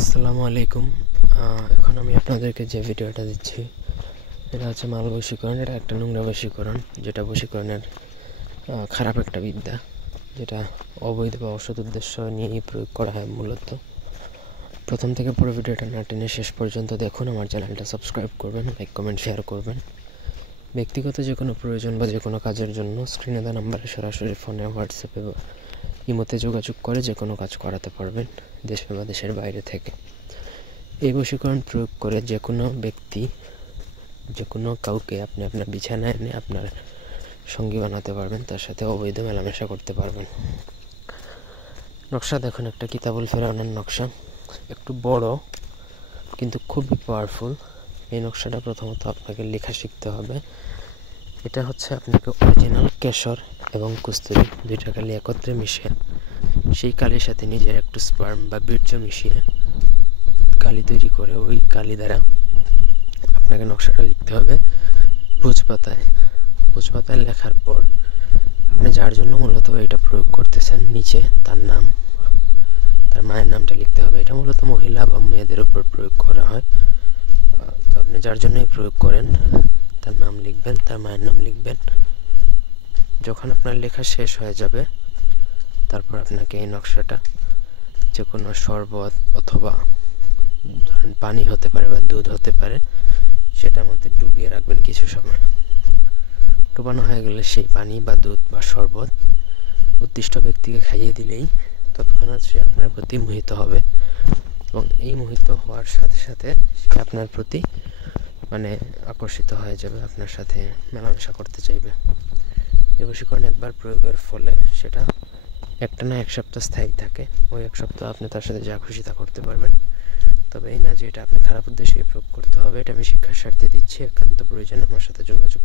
আসসালামু আলাইকুম। এখন আমি আপনাদেরকে যে ভিডিওটা দিচ্ছি এটা হচ্ছে মাল বশীকরণ। এটা একটা নোংরা বশীকরণ, যেটা বশীকরণের খারাপ একটা বিদ্যা, যেটা অবৈধ বা অসৎ উদ্দেশ্য নিয়েই প্রয়োগ করা হয় মূলত। প্রথম থেকে পুরো ভিডিওটা না টেনে শেষ পর্যন্ত দেখুন। আমার চ্যানেলটা সাবস্ক্রাইব করবেন, লাইক কমেন্ট শেয়ার করবেন। ব্যক্তিগত যে কোনো প্রয়োজন বা যে কোনো কাজের জন্য স্ক্রিনে দেওয়া নাম্বারে সরাসরি ফোনে, হোয়াটসঅ্যাপে বা ইমোতে যোগাযোগ করে যে কোনো কাজ করাতে পারবেন, দেশে বা দেশের বাইরে থেকে। এই বশীকরণ প্রয়োগ করে যে কোনো ব্যক্তি, যে কোনো কাউকে আপনি আপনার বিছানায় এনে আপনার সঙ্গী বানাতে পারবেন, তার সাথে অবৈধ মেলামেশা করতে পারবেন। নকশা দেখুন, একটা কিতাবুল ফেরাউনের নকশা, একটু বড় কিন্তু খুবই পাওয়ারফুল। এই নকশাটা প্রথমত আপনাকে লেখা শিখতে হবে। এটা হচ্ছে আপনাকে অরিজিনাল কেশর এবং কস্তুরি দুইটা কালি একত্রে মিশিয়ে, সেই কালির সাথে নিজের একটু স্পার্ম বা বীর্য মিশিয়ে কালি তৈরি করে ওই কালি দ্বারা আপনাকে নকশাটা লিখতে হবে ভোজপাতায়। ভোজপাতায় লেখার পর আপনি যার জন্য মূলত এটা প্রয়োগ করতেছেন, নিচে তার নাম, তার মায়ের নামটা লিখতে হবে। এটা মূলত মহিলা বা মেয়েদের উপর প্রয়োগ করা হয়। তো আপনি যার জন্যই প্রয়োগ করেন তার নাম লিখবেন, তার মায়ের নাম লিখবেন। যখন আপনার লেখা শেষ হয়ে যাবে, তারপর আপনাকে এই নকশাটা যে কোনো শরবত অথবা ধরেন পানি হতে পারে বা দুধ হতে পারে, সেটার মধ্যে ডুবিয়ে রাখবেন কিছু সময়। ডুবানো হয়ে গেলে সেই পানি বা দুধ বা শরবত উদ্দিষ্ট ব্যক্তিকে খাইয়ে দিলেই তৎক্ষণাৎ সে আপনার প্রতি মোহিত হবে, এবং এই মোহিত হওয়ার সাথে সাথে সে আপনার প্রতি আকর্ষিত হয়ে যাবে, আপনার সাথে মেলামেশা করতে চাইবে। এই বশীকরণ একবার প্রয়োগের ফলে সেটা একটা না এক সপ্তাহ স্থায়ী থাকে। ওই এক সপ্তাহ আপনি তার সাথে যা খুশি তা করতে পারবেন। তবে এই না যে এটা আপনি খারাপ উদ্দেশ্যে প্রয়োগ করতে হবে। এটা আমি শিক্ষার স্বার্থে দিচ্ছি, একান্ত প্রয়োজন আমার সাথে যোগাযোগ